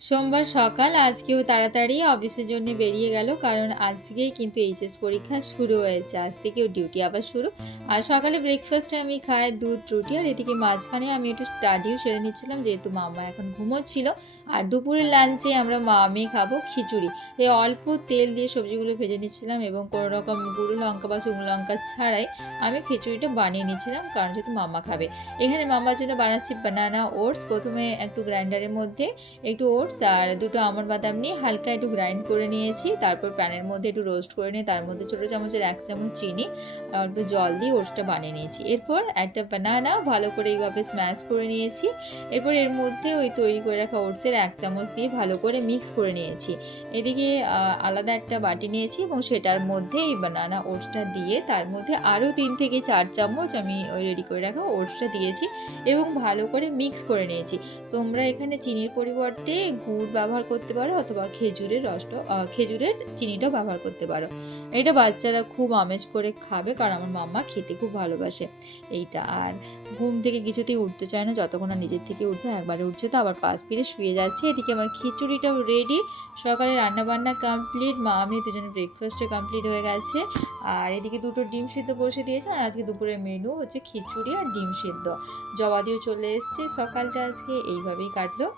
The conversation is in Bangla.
সোমবার সকাল আজকেও তাড়াতাড়ি অফিসের জন্য বেরিয়ে গেল, কারণ আজকেই কিন্তু এইচএস পরীক্ষা শুরু হয়েছে। আজ থেকেও ডিউটি আবার শুরু। আর সকালে ব্রেকফাস্টে আমি খাই দুধ রুটি, আর এদিকে মাঝখানে আমি একটু স্টাডিও সেরে নিচ্ছিলাম, যেহেতু মাম্মা এখন ঘুমোচ্ছিল। আর দুপুরের লাঞ্চে আমরা মা মেয়ে খাবো খিচুড়ি। এই অল্প তেল দিয়ে সবজিগুলো ভেজে নিচ্ছিলাম এবং কোনো রকম গুঁড়ো লঙ্কা বা শুকনো লঙ্কা ছাড়াই আমি খিচুড়িটা বানিয়ে নিচ্ছিলাম, কারণ যেহেতু মাম্মা খাবে। এখানে মাম্মার জন্য বানাচ্ছি বানানা ওটস। প্রথমে একটু গ্রাইন্ডারের মধ্যে একটু ওটস আর দুটো আমন্ড বাদাম নিয়ে হালকা একটু গ্রাইন্ড করে নিয়েছি। তারপর প্যানের মধ্যে একটু রোস্ট করে নিয়ে তার মধ্যে ছোটো চামচের 1 চামচ চিনি আর অল্প জল দিয়ে ওটসটা বানিয়ে নিয়েছি। এরপর একটা বানানা ভালো করে এইভাবে স্ম্যাশ করে নিয়েছি। এরপর এর মধ্যে ওই তৈরি করে রাখা ওটসের 1 চামচ দিয়ে ভালো করে মিক্স করে নিয়েছি। এদিকে আলাদা একটা বাটি নিয়েছি এবং সেটার মধ্যে এই বানানা ওটসটা দিয়ে তার মধ্যে আরও 3 থেকে 4 চামচ আমি ওই রেডি করে রাখা ওটসটা দিয়েছি এবং ভালো করে মিক্স করে নিয়েছি। তোমরা এখানে চিনির পরিবর্তে গুড় ব্যবহার করতে পারো অথবা খেজুরের চিনিটাও ব্যবহার করতে পারো। এটা বাচ্চারা খুব আমেজ করে খাবে, কারণ আমার মাম্মা খেতে খুব ভালোবাসে এইটা। আর ঘুম থেকে কিছুতেই উঠতে চায় না, যতক্ষণ না নিজের থেকে উঠবে। একবারে উঠছে তো আবার পাশ ফিরে শুয়ে যাচ্ছে। এদিকে আমার খিচুড়িটাও রেডি, সকালে রান্নাবান্না কমপ্লিট, মা আমি দুজনে ব্রেকফাস্টে কমপ্লিট হয়ে গেছে। আর এদিকে দুটো ডিম সিদ্ধ বসে দিয়েছে। আর আজকে দুপুরের মেনু হচ্ছে খিচুড়ি আর ডিম সিদ্ধ। জবা দিয়েও চলে এসছে। সকালটা আজকে এইভাবেই কাটলো।